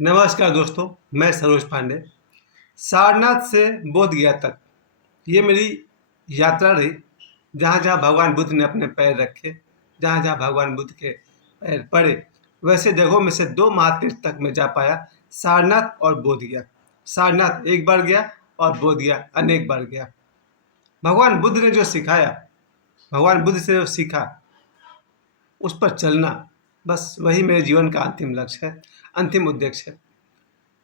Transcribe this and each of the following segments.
नमस्कार दोस्तों, मैं सरोज पांडे। सारनाथ से बोध गया तक ये मेरी यात्रा रही, जहाँ जहाँ भगवान बुद्ध ने अपने पैर रखे, जहाँ जहाँ भगवान बुद्ध के पैर पड़े, वैसे जगहों में से दो महातीर्थ तक मैं जा पाया, सारनाथ और बोध गया। सारनाथ एक बार गया और बोध गया अनेक बार गया। भगवान बुद्ध ने जो सिखाया, भगवान बुद्ध से जो सीखा, उस पर चलना, बस वही मेरे जीवन का अंतिम लक्ष्य है, अंतिम उद्देश्य है।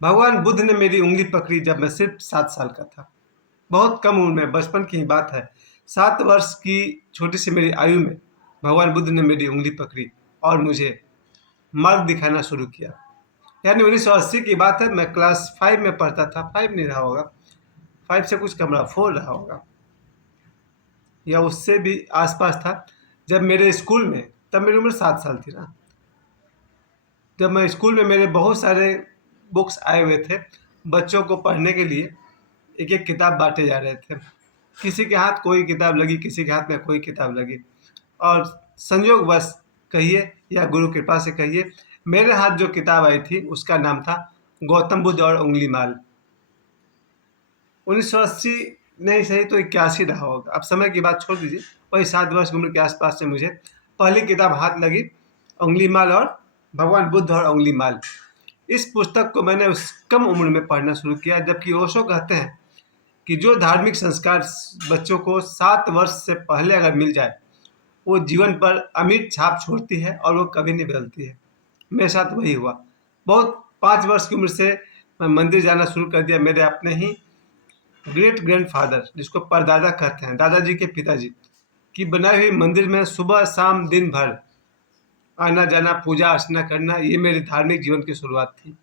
भगवान बुद्ध ने मेरी उंगली पकड़ी जब मैं सिर्फ 7 साल का था। बहुत कम उम्र में, बचपन की ही बात है। 7 वर्ष की छोटी सी मेरी आयु में भगवान बुद्ध ने मेरी उंगली पकड़ी और मुझे मार्ग दिखाना शुरू किया। यानी 1980 की बात है। मैं क्लास 5 में पढ़ता था। 5 नहीं रहा होगा, 5 से कुछ कम रहा, 4 रहा होगा या उससे भी आसपास था। जब मेरे स्कूल में, तब मेरी उम्र 7 साल थी ना। जब मैं स्कूल में, मेरे बहुत सारे बुक्स आए हुए थे बच्चों को पढ़ने के लिए। एक एक किताब बांटे जा रहे थे। किसी के हाथ कोई किताब लगी, किसी के हाथ में कोई किताब लगी, और संयोगवश कहिए या गुरु कृपा से कहिए, मेरे हाथ जो किताब आई थी उसका नाम था गौतम बुद्ध और उंगली माल। 1980 नहीं सही तो 81 रहा होगा। अब समय की बात छोड़ दीजिए, वही 7 वर्ष की उम्र के आसपास से मुझे पहली किताब हाथ लगी, उंगली माल और भगवान बुद्ध और उंगली माल। इस पुस्तक को मैंने उस कम उम्र में पढ़ना शुरू किया, जबकि ओशो कहते हैं कि जो धार्मिक संस्कार बच्चों को 7 वर्ष से पहले अगर मिल जाए, वो जीवन पर अमिट छाप छोड़ती है और वो कभी नहीं बदलती है। मेरे साथ वही हुआ। बहुत 5 वर्ष की उम्र से मैं मंदिर जाना शुरू कर दिया। मेरे अपने ही ग्रेट ग्रैंडफादर, जिसको परदादा कहते हैं, दादाजी के पिताजी की बनाई हुई मंदिर में सुबह शाम दिन भर आना जाना, पूजा अर्चना करना, ये मेरे धार्मिक जीवन की शुरुआत थी।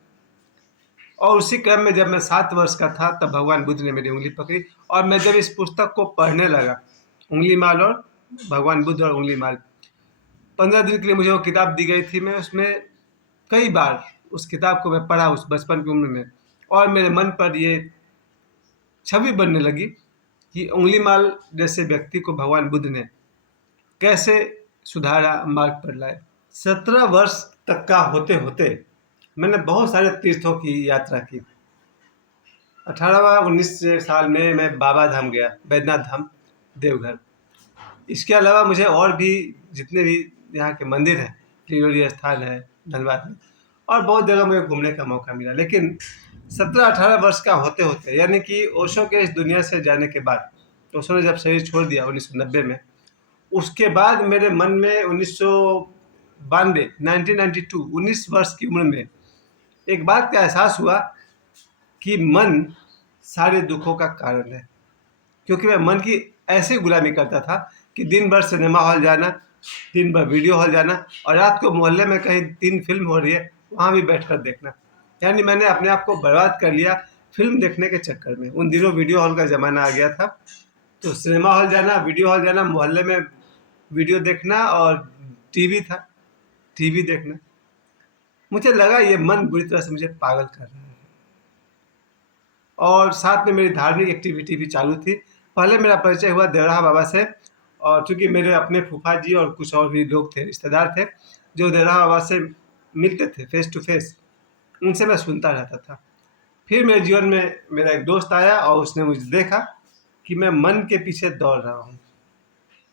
और उसी क्रम में जब मैं 7 वर्ष का था, तब भगवान बुद्ध ने मेरी उंगली पकड़ी और मैं जब इस पुस्तक को पढ़ने लगा, उंगली माल और भगवान बुद्ध और उंगली माल, 15 दिन के लिए मुझे वो किताब दी गई थी। मैं उसमें कई बार उस किताब को मैं पढ़ा उस बचपन की उम्र में, और मेरे मन पर ये छवि बनने लगी कि उंगली माल जैसे व्यक्ति को भगवान बुद्ध ने कैसे सुधारा, मार्ग पर लाए। 17 वर्ष तक का होते होते मैंने बहुत सारे तीर्थों की यात्रा की। 18वां 19 साल में मैं बाबा धाम गया, बैद्यनाथ धाम, देवघर। इसके अलावा मुझे और भी जितने भी यहाँ के मंदिर हैं, त्रिवेणी स्थान है धनबाद में, और बहुत जगह मुझे घूमने का मौका मिला। लेकिन 17-18 वर्ष का होते होते, यानी कि ओशो के इस दुनिया से जाने के बाद, ओशो ने जब शरीर छोड़ दिया 1990 में, उसके बाद मेरे मन में 1992 1992 19 वर्ष की उम्र में एक बात का एहसास हुआ कि मन सारे दुखों का कारण है। क्योंकि मैं मन की ऐसी गुलामी करता था कि दिन भर सिनेमा हॉल जाना, दिन भर वीडियो हॉल जाना, और रात को मोहल्ले में कहीं 3 फिल्म हो रही है, वहाँ भी बैठकर देखना। यानी मैंने अपने आप को बर्बाद कर लिया फिल्म देखने के चक्कर में। उन दिनों वीडियो हॉल का ज़माना आ गया था, तो सिनेमा हॉल जाना, वीडियो हॉल जाना, मोहल्ले में वीडियो देखना, और टीवी था, टीवी देखना। मुझे लगा ये मन बुरी तरह से मुझे पागल कर रहा है। और साथ में मेरी धार्मिक एक्टिविटी भी चालू थी। पहले मेरा परिचय हुआ देवराहा बाबा से, और चूँकि मेरे अपने फूफा जी और कुछ और भी लोग थे, रिश्तेदार थे, जो देवराहा बाबा से मिलते थे फेस टू फेस, उनसे मैं सुनता रहता था। फिर मेरे जीवन में मेरा एक दोस्त आया और उसने मुझे देखा कि मैं मन के पीछे दौड़ रहा हूँ,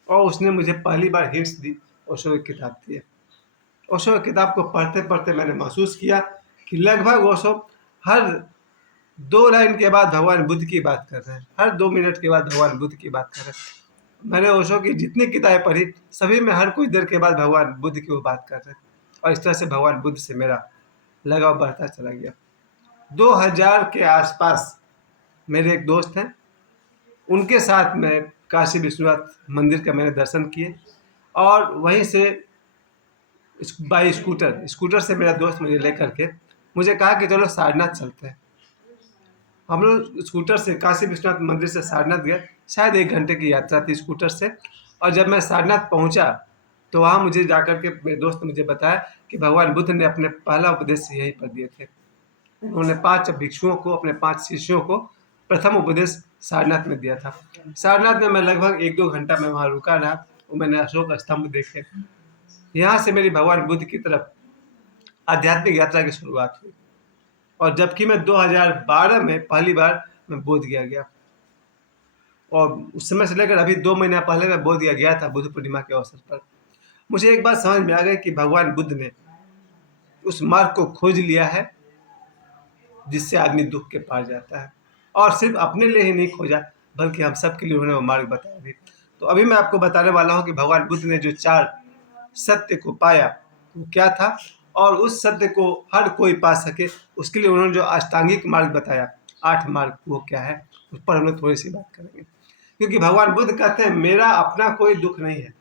और उसने मुझे पहली बार हिंट्स दी, ओशो की किताब थी। ओशो की किताब को पढ़ते पढ़ते मैंने महसूस किया कि लगभग ओशो हर 2 लाइन के बाद भगवान बुद्ध की बात कर रहे हैं, हर 2 मिनट के बाद भगवान बुद्ध की बात कर रहे हैं। मैंने ओशो की जितनी किताबें पढ़ी, सभी में हर कुछ देर के बाद भगवान बुद्ध की वो बात कर रहे हैं, और इस तरह से भगवान बुद्ध से मेरा लगाव बढ़ता चला गया। 2000 के आसपास मेरे एक दोस्त हैं, उनके साथ मैं काशी विश्वनाथ मंदिर का मैंने दर्शन किए, और वहीं से बाई स्कूटर से मेरा दोस्त मुझे लेकर के मुझे कहा कि चलो सारनाथ चलते हैं। हम लोग स्कूटर से काशी विश्वनाथ मंदिर से सारनाथ गए। शायद 1 घंटे की यात्रा थी स्कूटर से। और जब मैं सारनाथ पहुंचा, तो वहाँ मुझे जाकर के मेरे दोस्त ने मुझे बताया कि भगवान बुद्ध ने अपने पहला उपदेश यहीं पर दिए थे। उन्होंने 5 भिक्षुओं को, अपने 5 शिष्यों को प्रथम उपदेश सारनाथ में दिया था। सारनाथ में मैं लगभग 1-2 घंटा में वहाँ रुका रहा, और मैंने अशोक स्तंभ देखे। यहाँ से मेरी भगवान बुद्ध की तरफ आध्यात्मिक यात्रा की शुरुआत हुई। और जबकि मैं 2012 में पहली बार मैं बोध गया गया, और उस समय से लेकर अभी 2 महीना पहले मैं बोध गया गया था बुद्ध पूर्णिमा के अवसर पर। मुझे एक बात समझ में आ गई कि भगवान बुद्ध ने उस मार्ग को खोज लिया है जिससे आदमी दुख के पार जाता है, और सिर्फ अपने लिए ही नहीं खोजा बल्कि हम सब के लिए उन्होंने वो मार्ग बताया भी। तो अभी मैं आपको बताने वाला हूँ कि भगवान बुद्ध ने जो 4 सत्य को पाया वो क्या था, और उस सत्य को हर कोई पा सके उसके लिए उन्होंने जो अष्टांगिक मार्ग बताया, 8 मार्ग, वो क्या है उस पर हम लोग थोड़ी सी बात करेंगे। क्योंकि भगवान बुद्ध कहते हैं मेरा अपना कोई दुख नहीं है।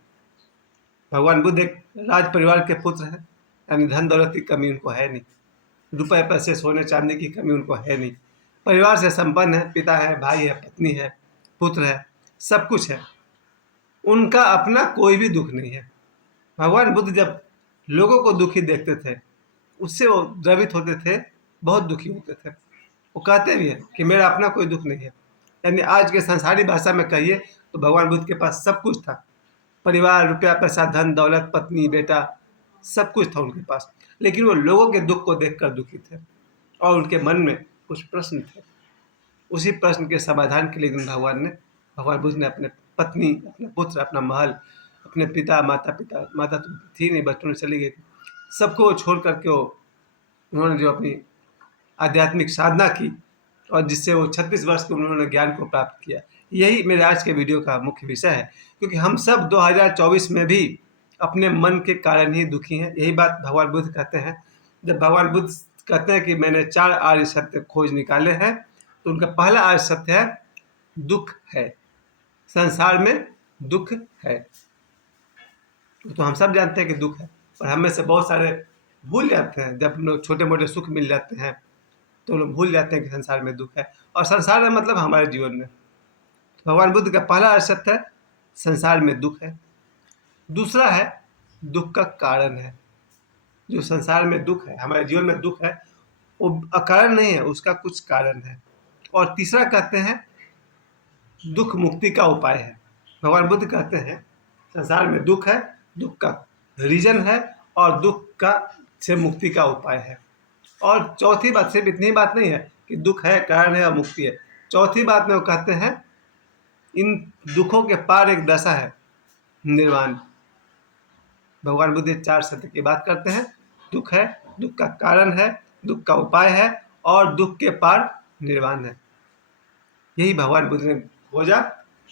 भगवान बुद्ध एक राज परिवार के पुत्र हैं, यानी धन दौलत की कमी उनको है नहीं, रुपए पैसे सोने चांदी की कमी उनको है नहीं, परिवार से संपन्न है, पिता है, भाई है, पत्नी है, पुत्र है, सब कुछ है, उनका अपना कोई भी दुख नहीं है। भगवान बुद्ध जब लोगों को दुखी देखते थे उससे वो द्रवित होते थे, बहुत दुखी होते थे। वो कहते भी हैं कि मेरा अपना कोई दुख नहीं है। यानी आज के संसारी भाषा में कहिए तो भगवान बुद्ध के पास सब कुछ था, परिवार, रुपया पैसा, धन दौलत, पत्नी, बेटा, सब कुछ था उनके पास, लेकिन वो लोगों के दुख को देखकर दुखी थे और उनके मन में कुछ प्रश्न थे। उसी प्रश्न के समाधान के लिए भगवान बुद्ध ने अपने पत्नी, अपने पुत्र, अपना महल, अपने पिता, माता तो थी नहीं, बचपन में चली गई थी, सबको वो छोड़ करके उन्होंने जो अपनी आध्यात्मिक साधना की और जिससे वो 36 वर्ष के उन्होंने ज्ञान को प्राप्त किया। यही मेरे आज के वीडियो का मुख्य विषय है, क्योंकि हम सब 2024 में भी अपने मन के कारण ही दुखी हैं। यही बात भगवान बुद्ध कहते हैं। जब भगवान बुद्ध कहते हैं कि मैंने 4 आर्य सत्य खोज निकाले हैं, तो उनका पहला आर्य सत्य है दुख है, संसार में दुख है। तो हम सब जानते हैं कि दुख है, और हम में से बहुत सारे भूल जाते हैं। जब लोग छोटे मोटे सुख मिल जाते हैं तो लोग भूल जाते हैं कि संसार में दुख है, और संसार में मतलब हमारे जीवन में। तो भगवान बुद्ध का पहला आर्य सत्य है संसार में दुख है। दूसरा है दुख का कारण है। जो संसार में दुख है, हमारे जीवन में दुख है, वो अकारण नहीं है, उसका कुछ कारण है। और तीसरा कहते हैं दुख मुक्ति का उपाय है। भगवान बुद्ध कहते हैं संसार में दुख है, दुख का रीजन है, और दुख का से मुक्ति का उपाय है। और चौथी बात, सिर्फ इतनी बात नहीं है कि दुख है, कारण है और मुक्ति है। चौथी बात में वो कहते हैं इन दुखों के पार एक दशा है, निर्वाण। भगवान बुद्ध 4 सत्य की बात करते हैं, दुख है, दुख का कारण है, दुख का उपाय है, और दुख के पार निर्वाण है। यही भगवान बुद्ध ने खोजा,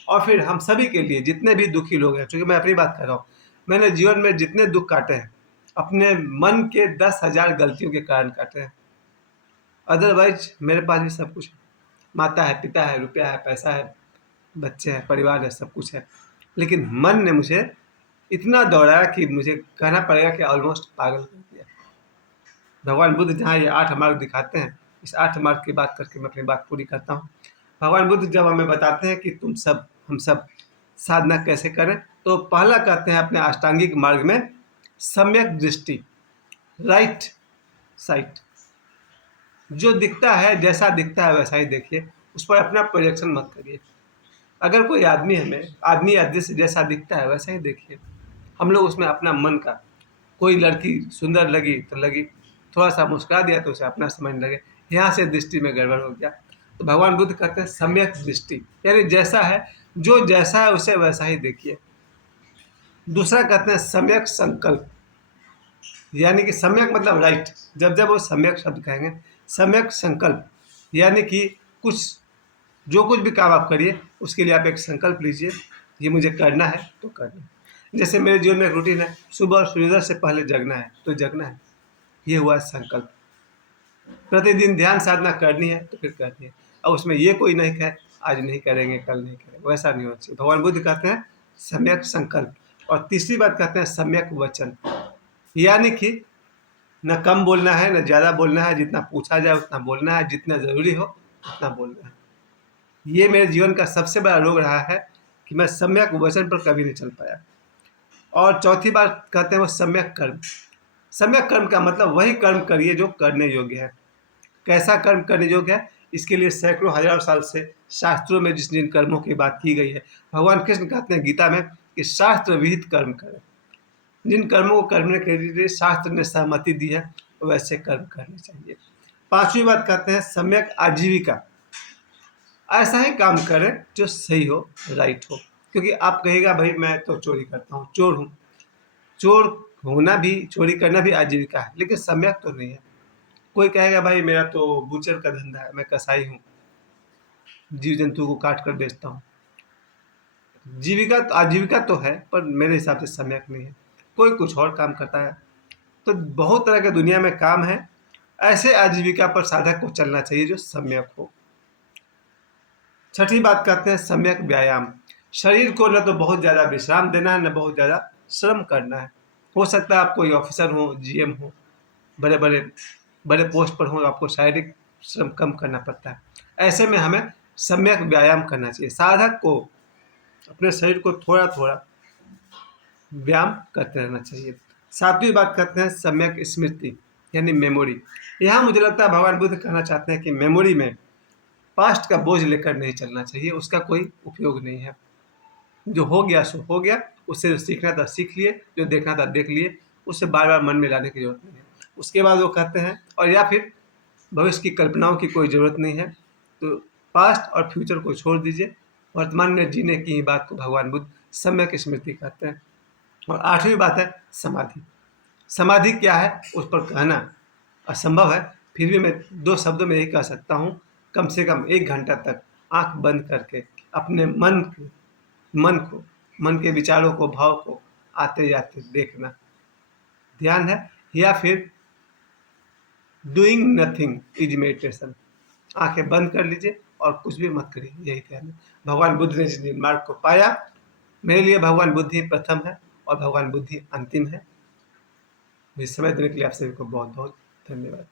और फिर हम सभी के लिए जितने भी दुखी लोग हैं, क्योंकि मैं अपनी बात कर रहा हूँ, मैंने जीवन में जितने दुख काटे हैं अपने मन के 10,000 गलतियों के कारण काटे हैं। अदरवाइज मेरे पास भी सब कुछ है, माता है, पिता है, रुपया है, पैसा है, बच्चे हैं, परिवार है, सब कुछ है, लेकिन मन ने मुझे इतना दौड़ाया कि मुझे कहना पड़ेगा कि ऑलमोस्ट पागल कर दिया। भगवान बुद्ध जहाँ ये 8 मार्ग दिखाते हैं, इस 8 मार्ग की बात करके मैं अपनी बात पूरी करता हूँ। भगवान बुद्ध जब हमें बताते हैं कि हम सब साधना कैसे करें, तो पहला कहते हैं अपने अष्टांगिक मार्ग में सम्यक दृष्टि, राइट साइट। जो दिखता है, जैसा दिखता है वैसा ही देखिए, उस पर अपना प्रोजेक्शन मत करिए। अगर कोई आदमी या दृश्य जैसा दिखता है वैसा ही देखिए। हम लोग उसमें अपना मन का, कोई लड़की सुंदर लगी तो लगी, थोड़ा सा मुस्कुरा दिया तो उसे अपना समझने लगे, यहाँ से दृष्टि में गड़बड़ हो गया। तो भगवान बुद्ध कहते हैं सम्यक दृष्टि, यानी जैसा है, जो जैसा है उसे वैसा ही देखिए। दूसरा कहते हैं सम्यक संकल्प, यानी कि सम्यक मतलब राइट। जब वो सम्यक शब्द कहेंगे, सम्यक संकल्प यानी कि जो कुछ भी काम आप करिए उसके लिए आप एक संकल्प लीजिए, ये मुझे करना है तो करना है। जैसे मेरे जीवन में एक रूटीन है, सुबह सूर्योदय से पहले जगना है तो जगना है, ये हुआ संकल्प। प्रतिदिन ध्यान साधना करनी है तो फिर करनी है, और उसमें ये कोई नहीं कहे आज नहीं करेंगे, कल नहीं करेंगे, वैसा नहीं होना चाहिए। भगवान बुद्ध कहते हैं सम्यक संकल्प। और तीसरी बात कहते हैं सम्यक वचन, यानी कि न कम बोलना है न ज़्यादा बोलना है, जितना पूछा जाए उतना बोलना है, जितना ज़रूरी हो उतना बोलना है। ये मेरे जीवन का सबसे बड़ा रोग रहा है कि मैं सम्यक वचन पर कभी नहीं चल पाया। और चौथी बात कहते हैं वो सम्यक कर्म। सम्यक कर्म का मतलब वही कर्म करिए जो करने योग्य है। कैसा कर्म करने योग्य है, इसके लिए सैकड़ों हजारों साल से शास्त्रों में जिन कर्मों की बात की गई है, भगवान कृष्ण कहते हैं गीता में कि शास्त्र विहित कर्म करें। जिन कर्मों को करने के लिए शास्त्र ने सहमति दी है वैसे कर्म करने चाहिए। 5वीं बात कहते हैं सम्यक आजीविका। ऐसा ही काम करें जो सही हो, राइट हो। क्योंकि आप कहिएगा भाई मैं तो चोरी करता हूँ, चोर हूँ। चोर होना भी, चोरी करना भी आजीविका है, लेकिन सम्यक तो नहीं है। कोई कहेगा भाई मेरा तो बूचर का धंधा है, मैं कसाई हूँ, जीव जंतु को काट कर बेचता हूँ। जीविका तो, आजीविका तो है, पर मेरे हिसाब से सम्यक नहीं है। कोई कुछ और काम करता है। तो बहुत तरह के दुनिया में काम है, ऐसे आजीविका पर साधक को चलना चाहिए जो सम्यक हो। छठी बात कहते हैं सम्यक व्यायाम। शरीर को न तो बहुत ज़्यादा विश्राम देना है, न बहुत ज़्यादा श्रम करना है। हो सकता है आप कोई ऑफिसर हो, जीएम हो, बड़े बड़े बड़े पोस्ट पर हो, आपको शारीरिक श्रम कम करना पड़ता है। ऐसे में हमें सम्यक व्यायाम करना चाहिए। साधक को अपने शरीर को थोड़ा थोड़ा व्यायाम करते रहना चाहिए। 7वीं बात करते हैं सम्यक स्मृति यानी मेमोरी। यहाँ मुझे लगता है भगवान बुद्ध कहना चाहते हैं कि मेमोरी में पास्ट का बोझ लेकर नहीं चलना चाहिए, उसका कोई उपयोग नहीं है। जो हो गया सो हो गया, उससे जो सीखना था सीख लिए, जो देखना था देख लिए, उससे बार बार मन में लाने की जरूरत नहीं है। उसके बाद वो कहते हैं, और या फिर भविष्य की कल्पनाओं की कोई ज़रूरत नहीं है। तो पास्ट और फ्यूचर को छोड़ दीजिए, वर्तमान में जीने की ही बात को भगवान बुद्ध सम्यक स्मृति कहते हैं। और 8वीं बात है समाधि। समाधि क्या है उस पर कहना असंभव है, फिर भी मैं 2 शब्दों में यही कह सकता हूँ, कम से कम 1 घंटा तक आंख बंद करके अपने मन के विचारों को, भाव को आते जाते देखना ध्यान है। या फिर डूइंग नथिंग इज मेडिटेशन। आंखें बंद कर लीजिए और कुछ भी मत करिए, यही ध्यान है। भगवान बुद्ध ने इस निर्माण को पाया। मेरे लिए भगवान बुद्ध ही प्रथम है और भगवान बुद्ध ही अंतिम है। मुझे समय देने के लिए आप सभी को बहुत बहुत धन्यवाद।